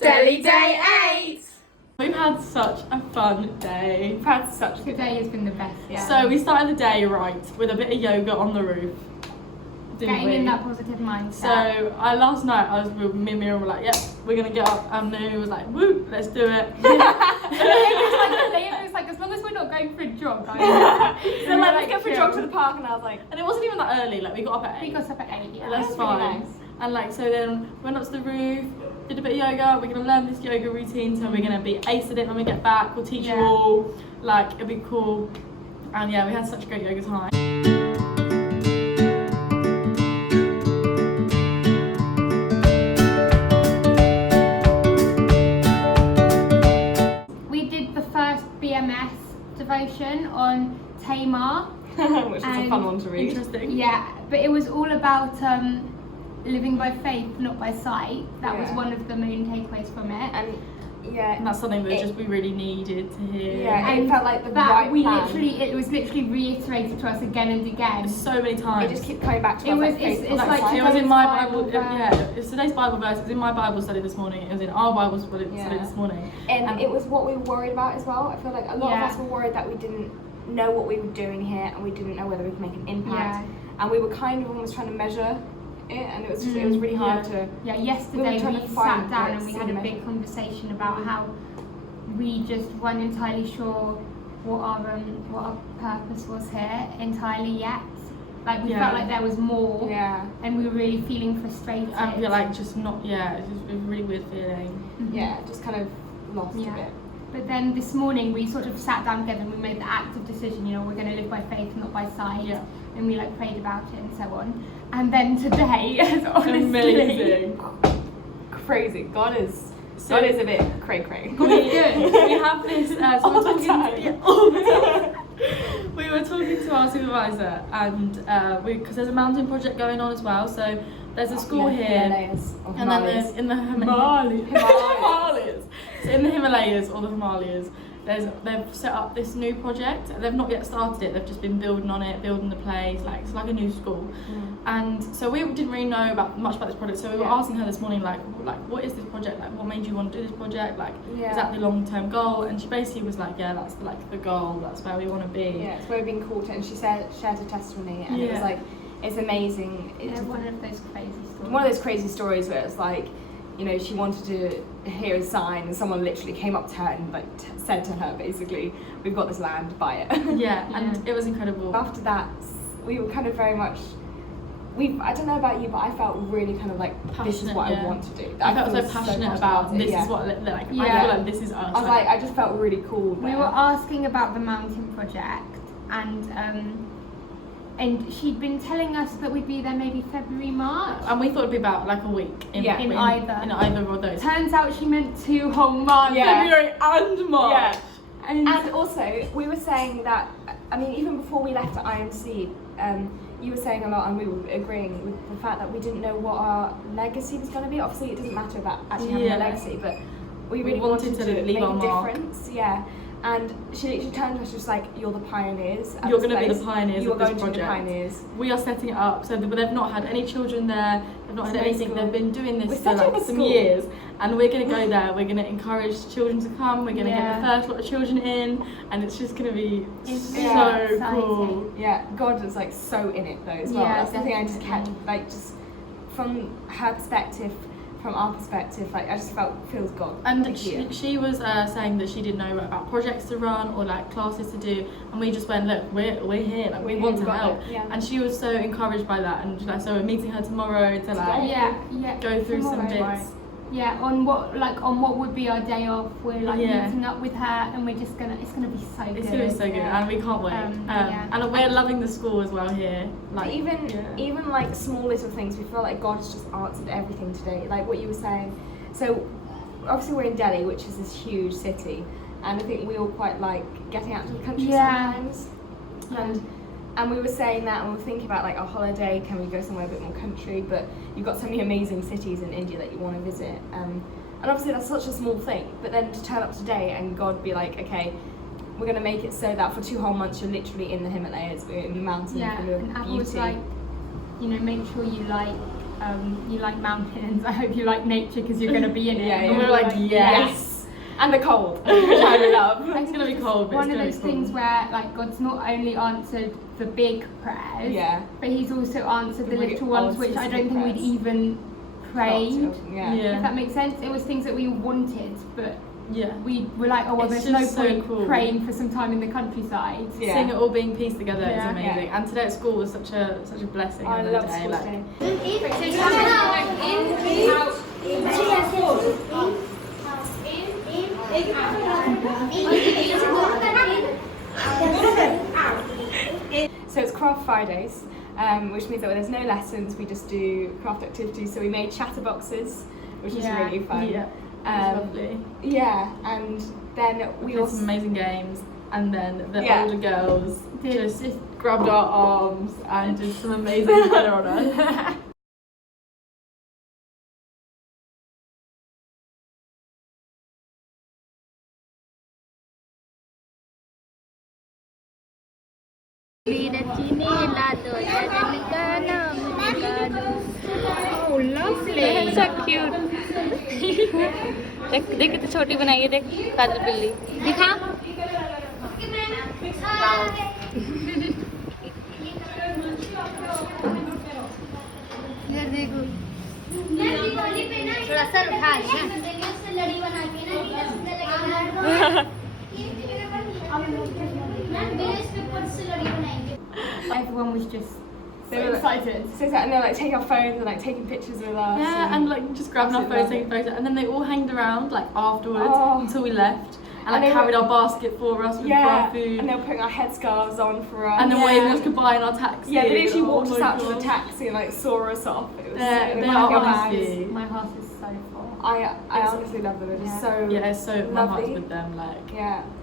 Delhi Day 8! We've had such a fun day. We've had such a good Today has been the best, yeah. So we started the day right with a bit of yoga on the roof. Getting in that positive mindset. So last night me and Mira were like, yep, we're gonna get up, and Naomi was like, woo, let's do it. It was like, as long as we're not going for a jog. So let's go for a jog to the park, and I was like, and it wasn't even that early, like we got up at 8. We got up at 8, yeah. That's fine. Really nice. And like, so then went up to the roof, did a bit of yoga. We're gonna learn this yoga routine, so we're gonna be ace at it when we get back. We'll teach you all, like, it'll be cool. And yeah, we had such a great yoga time. We did the first BMS devotion on Tamar. which is a fun one to read. Interesting. Yeah, but it was all about living by faith, not by sight. That was one of the main takeaways from it. And that's something that we really needed to hear. Yeah, and it felt like the that right plan. it was literally reiterated to us again and again. So many times. It just kept coming back to It us. was- Like, it's faith, like sight. it was in my Bible. Bible Yeah, it's today's Bible verse. It was in my Bible study this morning. It was in our Bible study this morning. And it was what we were worried about as well. I feel like a lot of us were worried that we didn't know what we were doing here, and we didn't know whether we could make an impact. And we were kind of almost trying to measure it, and it was just, it was really hard to. Yeah, yesterday trying we to sat find down what and we had a seemed big conversation about how we just weren't entirely sure what our purpose was here entirely yet. Like we felt like there was more, and we were really feeling frustrated. And we're like just not, it was a really weird feeling. Yeah, just kind of lost a bit. But then this morning we sort of sat down together and we made the active decision, you know, we're going to live by faith, not by sight. Yeah. And we like prayed about it and so on. And then today is honestly amazing. Crazy. God is a bit cray-cray. God is good. We have this, so all the time. All the time. We were talking to our supervisor, and because there's a mountain project going on as well, so there's a school here, Himalayas, and then there's in the Himalayas. So in the Himalayas or the Himalayas, they've set up this new project. They've not yet started it. They've just been building on it, building the place. Like it's like a new school. And so we didn't really know much about this project. So we were asking her this morning, like what is this project? Like what made you want to do this project? Like is that the long-term goal? And she basically was like, yeah, that's the goal. That's where we want to be. Yeah, it's where we've been called. And she shared a testimony, and it was like, it's amazing. It's one of those crazy stories. One of those crazy stories where it's like, you know, she wanted to hear a sign, and someone literally came up to her and like said to her, basically, we've got this land, buy it. And it was incredible. After that, we were kind of very much. I don't know about you, but I felt really kind of like passionate, this is what I want to do. I felt so passionate about this is what like I feel like this is us. I was like I just felt really cool. We were asking about the mountain project, and she'd been telling us that we'd be there maybe February, March. And we thought it'd be about like a week in either of those. Turns out she meant 2 whole months. February and March. And also we were saying that, I mean, even before we left at IMC, you were saying a lot, and we were agreeing with the fact that we didn't know what our legacy was going to be. Obviously it doesn't matter about actually having a legacy, but we really wanted to leave make a difference. And she literally turned to us just like, you're the pioneers. You're going to be the pioneers of this project. You're going to be the pioneers. We are setting it up, so they've not had any children there, they've not had anything, they've been doing this for like some years. And we're going to go there, we're going to encourage children to come, we're going to get the first lot of children in, and it's just going to be so cool. Yeah, God is like so in it though as well. That's the thing I just kept, like just from her perspective, from our perspective, like I just feels God. And she was saying that she didn't know about projects to run or like classes to do, and we just went, look, we're here, like we want to help. And she was so encouraged by that, and like, so we're meeting her tomorrow to like go through some bits. On what would be our day off. We're like meeting up with her, and we're just it's gonna be so good. It's gonna be so good, and we can't wait. And we're loving the school as well here. Like even like small little things, we feel like God has just answered everything today. Like what you were saying. So obviously we're in Delhi, which is this huge city, and I think we all quite like getting out to the country sometimes. And we were saying that, and we were thinking about like our holiday, can we go somewhere a bit more country? But you've got so many amazing cities in India that you want to visit. And obviously that's such a small thing, but then to turn up today and God be like, okay, we're going to make it so that for 2 whole months you're literally in the Himalayas, we're in the mountains, and Apple was like, you know, make sure you like you like mountains. I hope you like nature because you're going to be in it. And we're like, yes. And the cold, which I love. It's going to be cold, but one it's of going those to be things where like God's not only answered the big prayers, but He's also answered the little ones, which I don't think we'd even prayed. If that makes sense. It was things that we wanted, but we were like, oh well, there's no point praying for some time in the countryside. Seeing it all being pieced together is amazing. And today at school was such a blessing. I love day. school today. So it's Craft Fridays, which means that when there's no lessons, we just do craft activities. So we made chatterboxes, which is really fun. Yeah, it was lovely. Yeah, and then we played also some amazing games, and then the older girls just grabbed our arms and did some amazing dinner on us. Oh, lovely. So cute. देख देख कितनी छोटी बनाई है देख काजल बिल्ली दिखा इधर देखो थोड़ा सर उठा लड़ी बना के ना Everyone was just so excited. And they're like taking our phones and like taking pictures with us. Yeah, and like just grabbing our phones, taking photos, and then they all hanged around like afterwards until we left. And like carried our basket for us with our food. And they were putting our headscarves on for us. And then waving us goodbye in our taxi. Yeah, they literally walked us out to the taxi and like saw us off. It was honestly, my heart is so full. I honestly love them. It's so it's so lovely. My heart's with them, like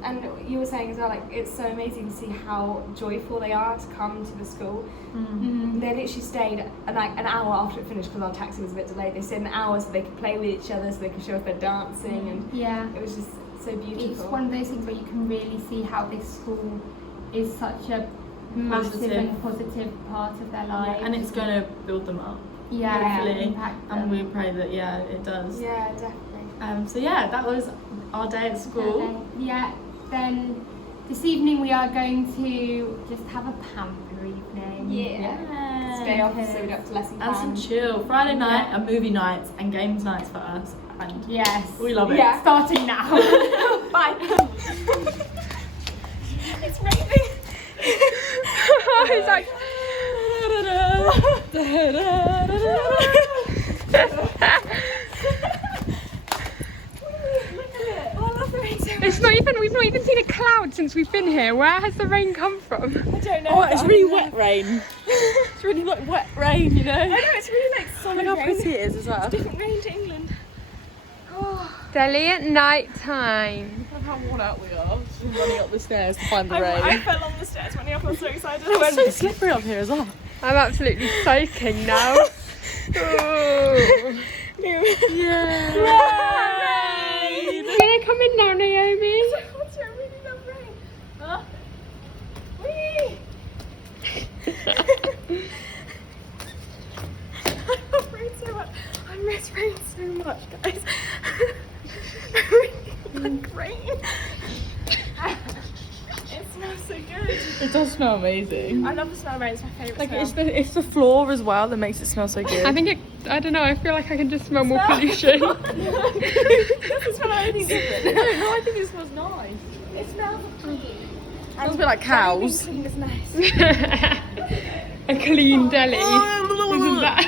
and you were saying as well, like it's so amazing to see how joyful they are to come to the school. They literally stayed like an hour after it finished because our taxi was a bit delayed. They stayed an hour so they could play with each other, so they could show us their dancing, and it was just so beautiful. It's one of those things where you can really see how this school is such a massive and positive part of their life, and it's going to build them up. Hopefully, and we pray that it does. Yeah, definitely. So that was our day at school. Then this evening we are going to just have a pamper evening. It's day off, so we don't have to lesson plan. And some chill. Friday night are movie nights and games nights for us. And we love it. Yeah, starting now. Bye. It's raining. It's like. It's not even. We've not even seen a cloud since we've been here. Where has the rain come from? I don't know. Oh, it's really wet rain. It's really like wet rain, you know. I know, it's really like solid Look how rain. pretty it is as well. It's different rain to England. Delhi at night time. Look how worn out we are. Just running up the stairs to find the rain. I fell on the stairs running up. I was so excited. It's so slippery up here as well. I'm absolutely soaking now. Yeah. Rain. You're gonna come in now, Naomi. I really love rain. Huh? Whee! I love rain so much. I miss rain so much, guys. I really like rain. It smells so good. It does smell amazing. I love the smell of rain. It's my favourite Like smell. it's the floor as well that makes it smell so good. I think I don't know, I feel like I can just smell more pollution. It doesn't smell like anything different. No, I think it smells nice. It smells clean. It smells a bit like cows. Clean is nice. A clean Delhi. Isn't that?